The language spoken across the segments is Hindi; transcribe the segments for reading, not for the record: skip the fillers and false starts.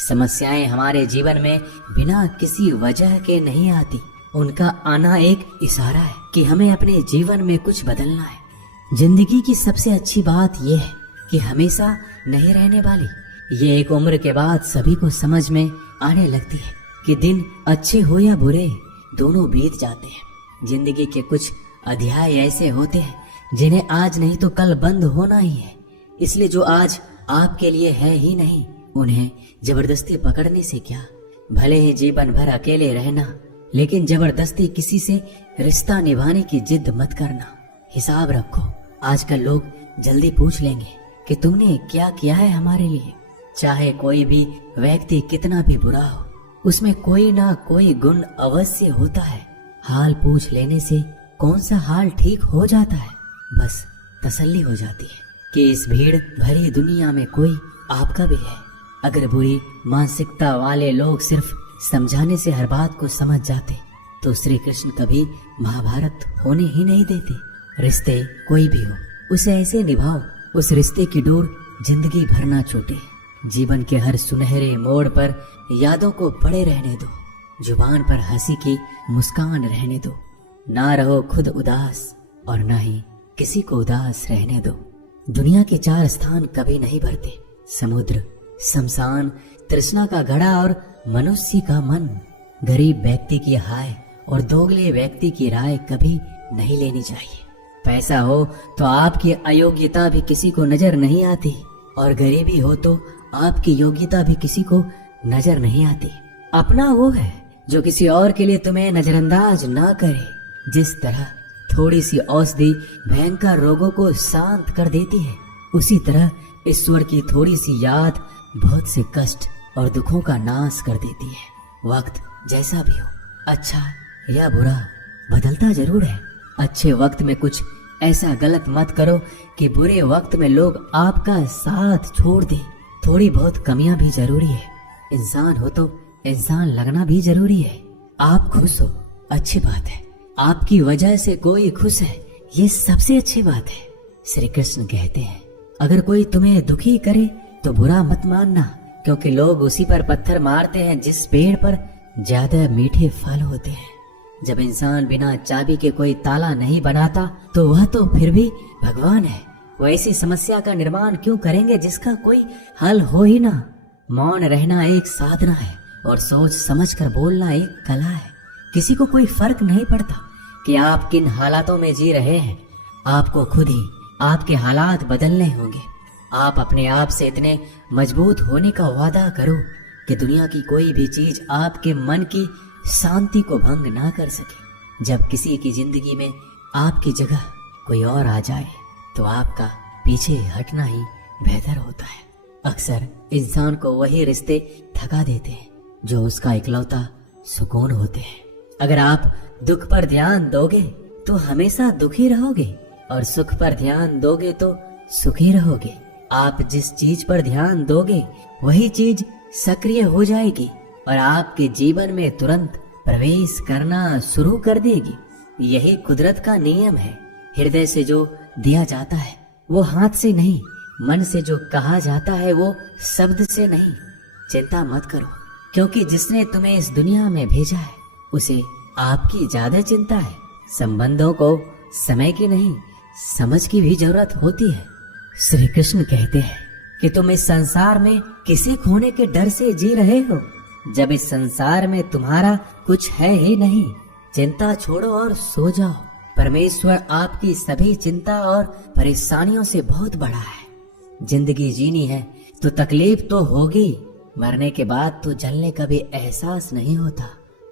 समस्याएं हमारे जीवन में बिना किसी वजह के नहीं आती। उनका आना एक इशारा है कि हमें अपने जीवन में कुछ बदलना है। जिंदगी की सबसे अच्छी बात यह है कि हमेशा नहीं रहने वाली। ये एक उम्र के बाद सभी को समझ में आने लगती है कि दिन अच्छे हो या बुरे, दोनों बीत जाते हैं। जिंदगी के कुछ अध्याय ऐसे होते हैं जिन्हें आज नहीं तो कल बंद होना ही है। इसलिए जो आज आपके लिए है ही नहीं, उन्हें जबरदस्ती पकड़ने से क्या। भले ही जीवन भर अकेले रहना, लेकिन जबरदस्ती किसी से रिश्ता निभाने की जिद मत करना। हिसाब रखो, आजकल लोग जल्दी पूछ लेंगे कि तुमने क्या किया है हमारे लिए। चाहे कोई भी व्यक्ति कितना भी बुरा हो, उसमें कोई ना कोई गुण अवश्य होता है। हाल पूछ लेने से कौन सा हाल ठीक हो जाता है, बस तसल्ली हो जाती है कि इस भीड़ भरी दुनिया में कोई आपका भी है। अगर बुरी मानसिकता वाले लोग सिर्फ समझाने से हर बात को समझ जाते तो श्री कृष्ण कभी महाभारत होने ही नहीं देते। रिश्ते कोई भी हो, उसे ऐसे निभाओ उस रिश्ते की डोर जिंदगी भर ना छूटे। जीवन के हर सुनहरे मोड़ पर यादों को पड़े रहने दो, जुबान पर हंसी की मुस्कान रहने दो। ना रहो खुद उदास और ना ही किसी को उदास रहने दो। दुनिया के 4 स्थान कभी नहीं भरते, समुद्र, शमशान, तृष्णा का घड़ा और मनुष्य का मन। गरीब व्यक्ति की हाय और दोगले व्यक्ति की राय कभी नहीं लेनी चाहिए। पैसा हो तो आपकी अयोग्यता भी किसी को नजर नहीं आती, और गरीबी हो तो आपकी योग्यता भी किसी को नजर नहीं आती। अपना वो है जो किसी और के लिए तुम्हें नजरअंदाज ना करे। जिस तरह थोड़ी सी औषधि भयंकर रोगों को शांत कर देती है, उसी तरह ईश्वर की थोड़ी सी याद बहुत से कष्ट और दुखों का नाश कर देती है। वक्त जैसा भी हो, अच्छा या बुरा, बदलता जरूर है। अच्छे वक्त में कुछ ऐसा गलत मत करो कि बुरे वक्त में लोग आपका साथ छोड़ दे। थोड़ी बहुत कमियां भी जरूरी है। इंसान हो तो इंसान लगना भी जरूरी है। आप खुश हो, अच्छी बात है। आपकी वजह से कोई खुश है, ये सबसे अच्छी बात है। श्री कृष्ण कहते हैं, अगर कोई तुम्हें दुखी करे तो बुरा मत मानना, क्योंकि लोग उसी पर पत्थर मारते हैं जिस पेड़ पर ज्यादा मीठे फल होते हैं। जब इंसान बिना चाबी के कोई ताला नहीं बनाता तो वह तो फिर भी भगवान है। वो ऐसी समस्या का निर्माण क्यों करेंगे जिसका कोई हल हो ही ना। मौन रहना एक साधना है और सोच समझ कर बोलना एक कला है। किसी को कोई फर्क नहीं पड़ता कि आप किन हालातों में जी रहे हैं। आपको खुद ही आपके हालात बदलने होंगे। आप अपने आप से इतने मजबूत होने का वादा करो कि दुनिया की कोई भी चीज आपके मन की शांति को भंग ना कर सके। जब किसी की जिंदगी में आपकी जगह कोई और आ जाए तो आपका पीछे हटना ही बेहतर होता है। अक्सर इंसान को वही रिश्ते थका देते हैं जो उसका इकलौता सुकून होते हैं। अगर आप दुख पर ध्यान दोगे तो हमेशा दुखी रहोगे, और सुख पर ध्यान दोगे तो सुखी रहोगे। आप जिस चीज पर ध्यान दोगे वही चीज सक्रिय हो जाएगी और आपके जीवन में तुरंत प्रवेश करना शुरू कर देगी। यही कुदरत का नियम है। हृदय से जो दिया जाता है वो हाथ से नहीं, मन से जो कहा जाता है वो शब्द से नहीं। चिंता मत करो, क्योंकि जिसने तुम्हें इस दुनिया में भेजा है उसे आपकी ज्यादा चिंता है। संबंधों को समय की नहीं, समझ की भी जरूरत होती है। श्री कृष्ण कहते हैं कि तुम इस संसार में किसे खोने के डर से जी रहे हो, जब इस संसार में तुम्हारा कुछ है ही नहीं। चिंता छोड़ो और सो जाओ। परमेश्वर आपकी सभी चिंता और परेशानियों से बहुत बड़ा है। जिंदगी जीनी है तो तकलीफ तो होगी। मरने के बाद तो जलने का भी एहसास नहीं होता।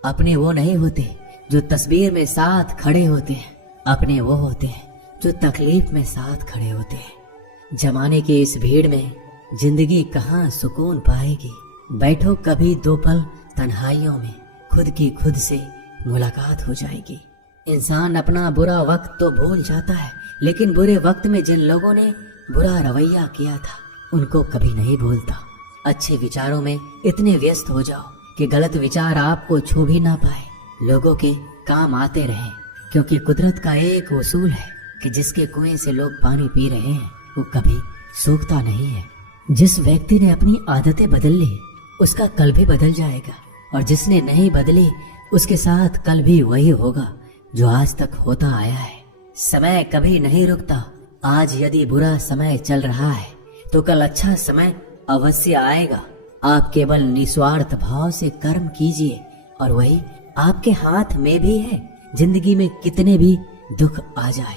अपने वो नहीं होते जो तस्वीर में साथ खड़े होते हैं, अपने वो होते हैं जो तकलीफ में साथ खड़े होते हैं। जमाने की इस भीड़ में जिंदगी कहाँ सुकून पाएगी। बैठो कभी 2 पल तन्हाइयों में, खुद की खुद से मुलाकात हो जाएगी। इंसान अपना बुरा वक्त तो भूल जाता है, लेकिन बुरे वक्त में जिन लोगों ने बुरा रवैया किया था उनको कभी नहीं भूलता। अच्छे विचारों में इतने व्यस्त हो जाओ कि गलत विचार आपको छू भी ना पाए। लोगों के काम आते रहें, क्योंकि कुदरत का एक उसूल है कि जिसके कुएं से लोग पानी पी रहे हैं वो कभी सूखता नहीं है। जिस व्यक्ति ने अपनी आदतें बदल ली उसका कल भी बदल जाएगा, और जिसने नहीं बदली उसके साथ कल भी वही होगा जो आज तक होता आया है। समय कभी नहीं रुकता। आज यदि बुरा समय चल रहा है तो कल अच्छा समय अवश्य आएगा। आप केवल निस्वार्थ भाव से कर्म कीजिए और वही आपके हाथ में भी है। जिंदगी में कितने भी दुख आ जाए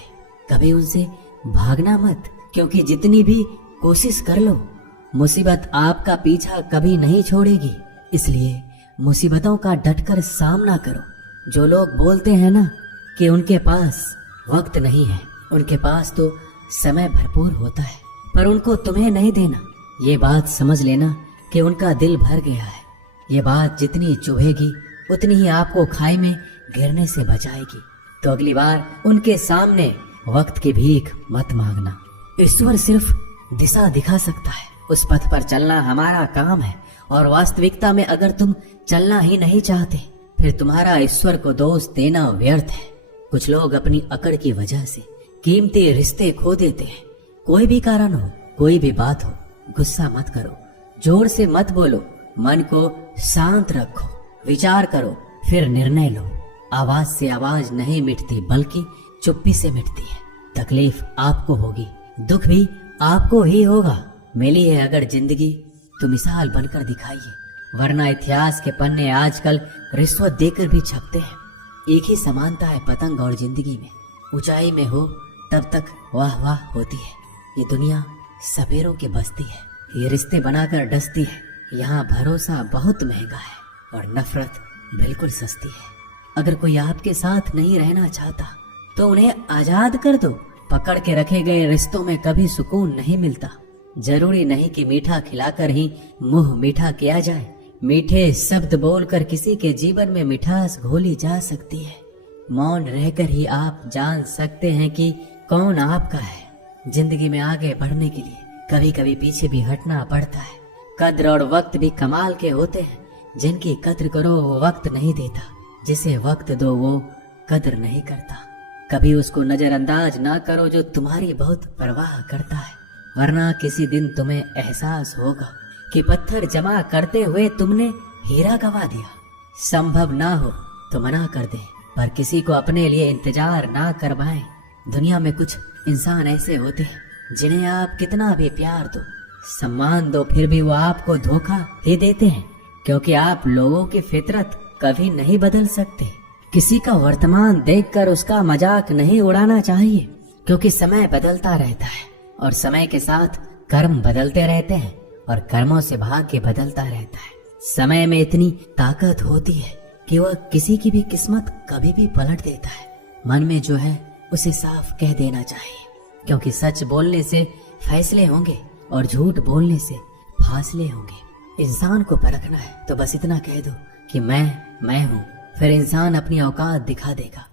कभी उनसे भागना मत, क्योंकि जितनी भी कोशिश कर लो मुसीबत आपका पीछा कभी नहीं छोड़ेगी। इसलिए मुसीबतों का डटकर सामना करो। जो लोग बोलते हैं ना कि उनके पास वक्त नहीं है, उनके पास तो समय भरपूर होता है, पर उनको तुम्हें नहीं देना। ये बात समझ लेना कि उनका दिल भर गया है। ये बात जितनी चुभेगी उतनी ही आपको खाई में गिरने से बचाएगी। तो अगली बार उनके सामने वक्त की भीख मत मांगना। ईश्वर सिर्फ दिशा दिखा सकता है, उस पथ पर चलना हमारा काम है। और वास्तविकता में अगर तुम चलना ही नहीं चाहते फिर तुम्हारा ईश्वर को दोष देना व्यर्थ है। कुछ लोग अपनी अकड़ की वजह से कीमती रिश्ते खो देते हैं। कोई भी कारण हो, कोई भी बात हो, गुस्सा मत करो, जोर से मत बोलो, मन को शांत रखो, विचार करो, फिर निर्णय लो। आवाज से आवाज नहीं मिटती बल्कि चुप्पी से मिटती है। तकलीफ आपको होगी, दुख भी आपको ही होगा। मिली है अगर जिंदगी तो मिसाल बनकर दिखाइए, वरना इतिहास के पन्ने आजकल रिश्वत देकर भी छपते हैं। एक ही समानता है पतंग और जिंदगी में। ऊंचाई में हो तब तक वाह वाह होती है। ये दुनिया सपेरों की बस्ती है, ये रिश्ते बनाकर डसती है। यहाँ भरोसा बहुत महंगा है और नफरत बिल्कुल सस्ती है। अगर कोई आपके साथ नहीं रहना चाहता तो उन्हें आजाद कर दो। पकड़ के रखे गए रिश्तों में कभी सुकून नहीं मिलता। जरूरी नहीं कि मीठा खिलाकर ही मुंह मीठा किया जाए। मीठे शब्द बोलकर किसी के जीवन में मिठास घोली जा सकती है। मौन रहकर ही आप जान सकते हैं कि कौन आपका है। जिंदगी में आगे बढ़ने के लिए कभी कभी पीछे भी हटना पड़ता है। कद्र और वक्त भी कमाल के होते हैं। जिनकी कद्र करो वो वक्त नहीं देता, जिसे वक्त दो वो कद्र नहीं करता। कभी उसको नजरअंदाज ना करो जो तुम्हारी बहुत परवाह करता है, वरना किसी दिन तुम्हें एहसास होगा कि पत्थर जमा करते हुए तुमने हीरा गवा दिया। संभव ना हो तो मना कर दे, पर किसी को अपने लिए इंतजार ना करवाएं। दुनिया में कुछ इंसान ऐसे होते हैं जिन्हें आप कितना भी प्यार दो, सम्मान दो, फिर भी वो आपको धोखा ही देते हैं, क्योंकि आप लोगों की फितरत कभी नहीं बदल सकते। किसी का वर्तमान देखकर उसका मजाक नहीं उड़ाना चाहिए, क्योंकि समय बदलता रहता है और समय के साथ कर्म बदलते रहते हैं और कर्मों से भाग्य बदलता रहता है। समय में इतनी ताकत होती है कि वह किसी की भी किस्मत कभी भी पलट देता है। मन में जो है उसे साफ कह देना चाहिए, क्योंकि सच बोलने से फैसले होंगे और झूठ बोलने से फासले होंगे। इंसान को परखना है तो बस इतना कह दो कि मैं हूँ, फिर इंसान अपनी औकात दिखा देगा।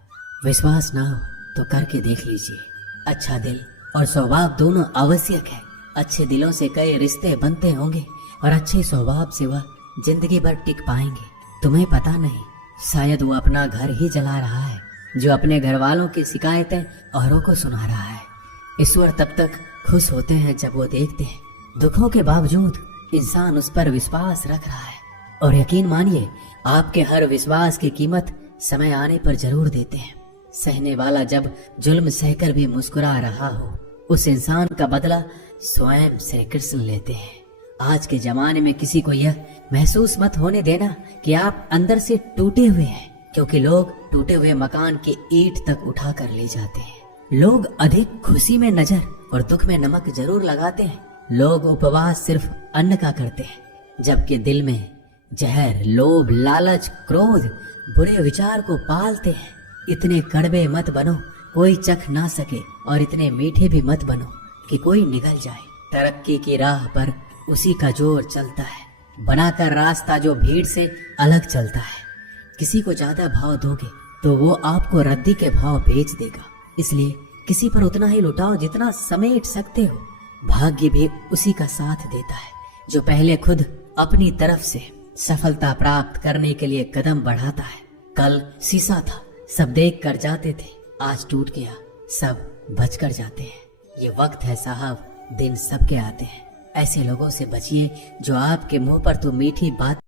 विश्वास ना हो तो करके देख लीजिए। अच्छा दिल और स्वभाव दोनों आवश्यक है। अच्छे दिलों से कई रिश्ते बनते होंगे और अच्छे स्वभाव से वह जिंदगी भर टिक पाएंगे। तुम्हें पता नहीं, शायद वो अपना घर ही जला रहा है जो अपने घर वालों की शिकायतें औरों को सुना रहा है। ईश्वर तब तक खुश होते हैं जब वो देखते हैं दुखों के बावजूद इंसान उस पर विश्वास रख रहा है। और यकीन मानिए, आपके हर विश्वास की कीमत समय आने पर जरूर देते हैं। सहने वाला जब जुल्म सहकर भी मुस्कुरा रहा हो, उस इंसान का बदला स्वयं श्री कृष्ण लेते हैं। आज के जमाने में किसी को यह महसूस मत होने देना कि आप अंदर से टूटे हुए हैं, क्योंकि लोग टूटे हुए मकान की ईंट तक उठा कर ले जाते हैं। लोग अधिक खुशी में नजर और दुख में नमक जरूर लगाते हैं। लोग उपवास सिर्फ अन्न का करते हैं, जबकि दिल में जहर, लोभ, लालच, क्रोध, बुरे विचार को पालते हैं। इतने कड़वे मत बनो कोई चख ना सके, और इतने मीठे भी मत बनो कि कोई निगल जाए। तरक्की की राह पर उसी का जोर चलता है, बनाकर रास्ता जो भीड़ से अलग चलता है। किसी को ज्यादा भाव दोगे तो वो आपको रद्दी के भाव बेच देगा। इसलिए किसी पर उतना ही लुटाओ जितना समेट सकते हो। भाग्य भी उसी का साथ देता है जो पहले खुद अपनी तरफ से सफलता प्राप्त करने के लिए कदम बढ़ाता है। कल शीशा था, सब देख कर जाते थे, आज टूट गया, सब बच कर जाते हैं। ये वक्त है साहब, दिन सबके आते हैं, ऐसे लोगों से बचिए जो आपके मुंह पर तो मीठी बात